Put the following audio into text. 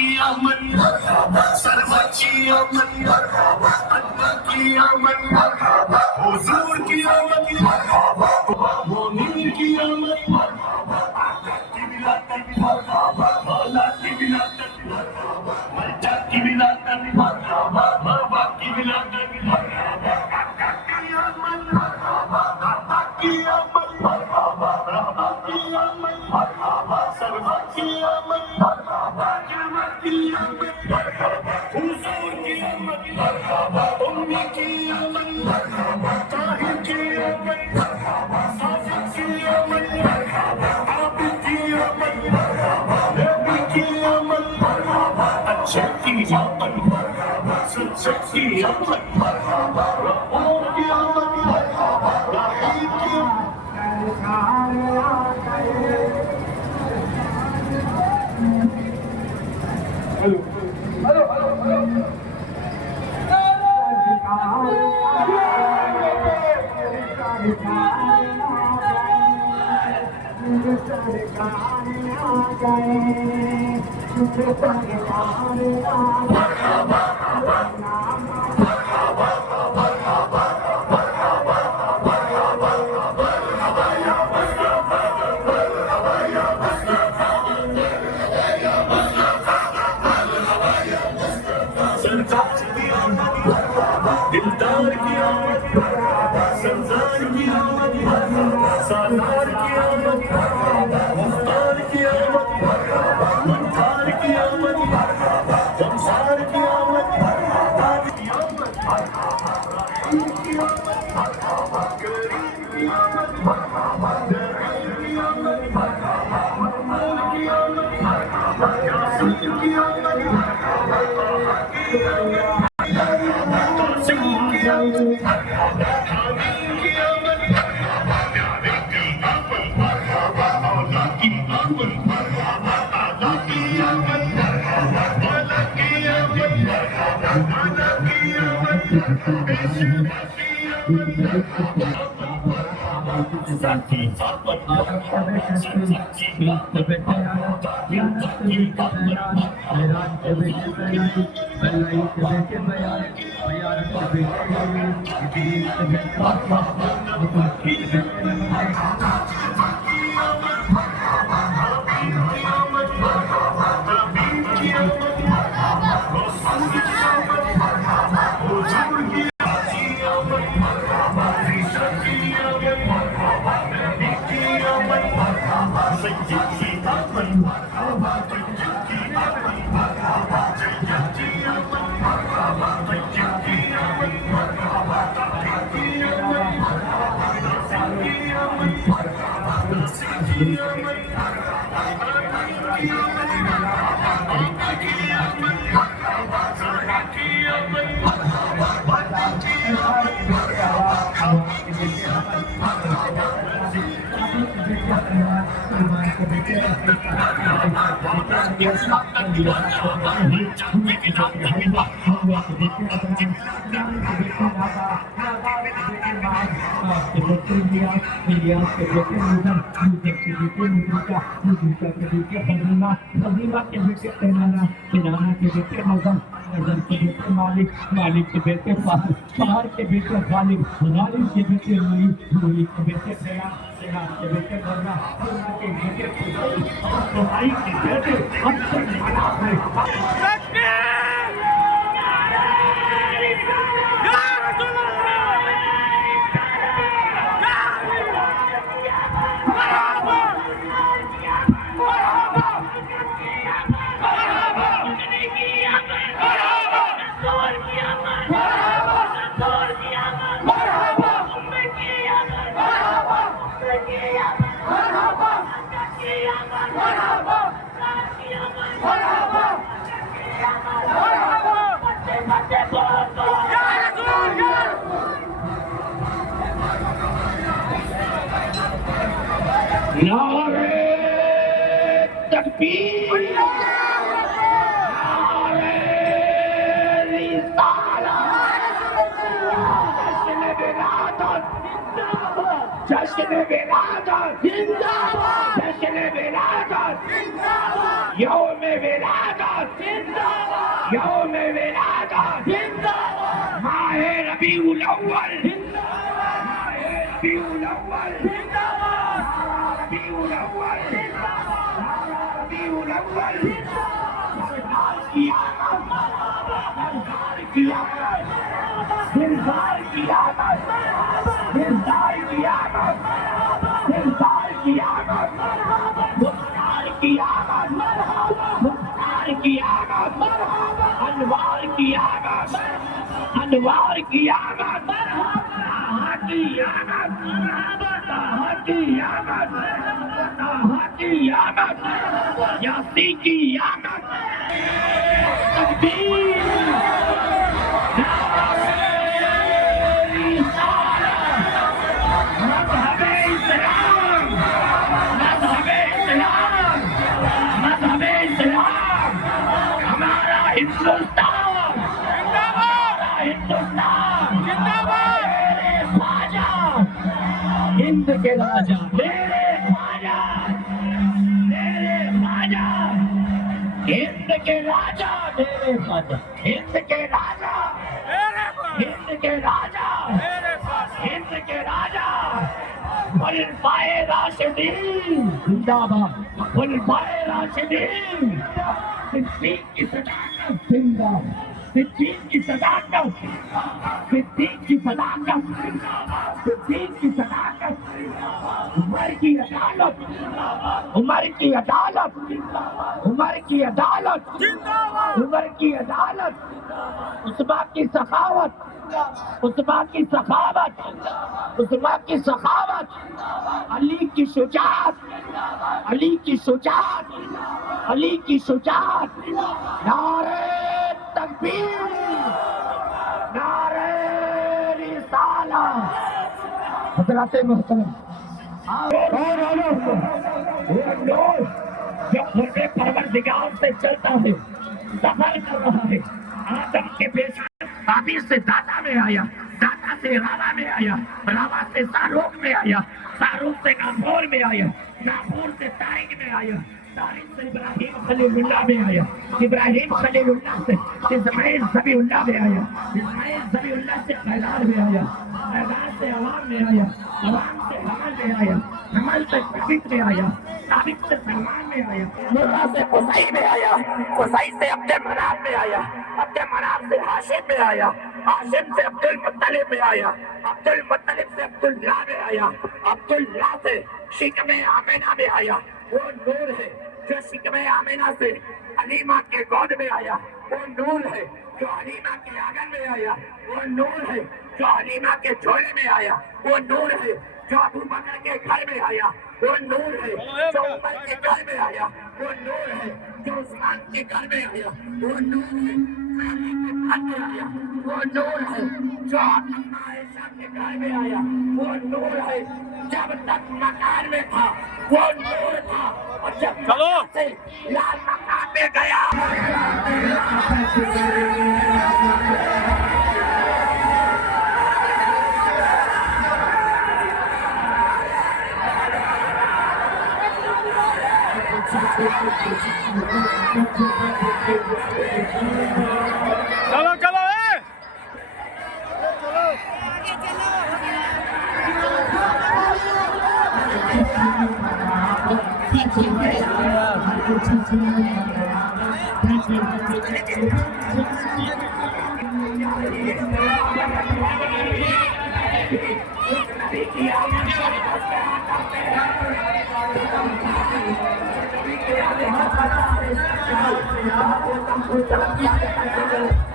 की आमद, सरवर की आमद, अल्लाह की आमद, हुजूर की आमद, मोमिन की आमद, की विलादत, मौला की विलादत, मर्जा की विलादत, बाबा की विलादत, की आमद, की आमद, की आमद, सरवर की आमद, की आमद, हुजूर की आमद, उम्मी की आमद, ताहिर की आमद, साजिद की आमद, आबिद की आमद, नबी की आमद, अच्छे की आमद, सच्चे की आमद, रऊफ की आमद, रहीम की आमद। सरताज की आमद, दिलदार की आमद, सरदार की आमद, सालार की आमद, मुख्तार की आमद, मुख्तार की आमद, जमसार की आमद, ताज की आमद, रहीम की आमद, करीम की आमद, जहीर की आमद, महमूद की आमद, यासीन की आमद, मालिक के बेटे पहाड़ के बेटे गालिब, गालिब के बेटे रूही के बेटे सयान के बेटे बरना, के बेटे तुम्हारी के बेटे नारे तकबीर, नारे रिसालत, जश्न विलादत जिंदाबाद, जश्न विलादत जिंदाबाद, यौम विलादत जिंदाबाद, यौम विलादत जिंदाबाद, माहे रबीउल अव्वल जिंदाबाद, माहे रबीउल अव्वल जिंदाबाद, रबीउल अव्वल जिंदाबाद, रबीउल अव्वल जिंदाबाद, की आमद, सरकार की आमद, सरकार की आमद, सरकार की आमद, सरकार की आमद, मुख्तार की आमद, मुख्तार की आमद, अनवार की आमद, अनवार की आमद, हाथी आमद, हाथी आमद, हाथी आमद, यासी की आमद, तकबीर, हिंदुस्तान जिंदाबाद, हिंदुस्तान जिंदाबाद, मेरे ख्वाजा हिंद के राजा, मेरे ख्वाजा, मेरे ख्वाजा हिंद के राजा, मेरे ख्वाजा हिंद के राजा, हिंद के राजा, हिंद के राजा, खुलफाए राशिदीन जिंदाबाद, खुलफाए राशिदीन, सिद्दीक की सदाकत जिंदाबाद, सिद्दीक की सदाकत, सिद्दीक की सदाकत, सिद्दीक की सदाकत, उमर की अदालत, उमर की अदालत, उमर की अदालत, उमर की अदालत, उस्मा की सखावत, उस्मा की सखावत, उस्मा की सखावत, अली की शुजाअत, अली की शुजाअत, अली की शुजाअत, नारे तकबीर, नारे रिसालत, हज़रात मोहतरम, वो नूर जो खुर्दे परवरदिगार से चलता है, सफर कर रहा है, आदम के पेश हाबील से दाता में आया, दाता से रावा में आया, रावा से शाहरुख में आया, शाहरुख से नाफोर में आया, नाफोर से तारिक में आया, तारिक से इब्राहिम खलीलुल्लाह में आया, इब्राहिम खलीलुल्लाह से इस्माइल ज़बीहुल्लाह में आया, इस्माइल ज़बीहुल्लाह से खैलार में आया, खैलार से अवाम में आया, अवाम से हमल में आया, हमल से साबित में आया, साबित से सलमान में आया, मुर्रा से कुसै में आया, कुसै से अब्दे मनाफ में आया, अब्दे मनाफ से हाशिम में आया, हाशिम से अब्दुल मुत्तलिब में आया, अब्दुल मुत्तलिब से अब्दुल्लाह में आया, अब्दुल्लाह से शिकमे आमिना में आया, वो नूर है जो शिकमे आमिना से हलीमा के गोद में आया, वो नूर है जो हलीमा के आंगन में आया, वो नूर है जो हलीमा के झोले में आया, वो नूर है जो अबू बकर के घर में आया, वो नूर है जो उमर के घर में आया, वो नूर है जो उस्मान के घर में आया, वो नूर है जो अली के घर में आया, वो नूर है जो आयशा के घर में आया, वो नूर है जब तक मकान में था वो नूर था, और जब मकान से लाल मकान में गया चलो चलो चलो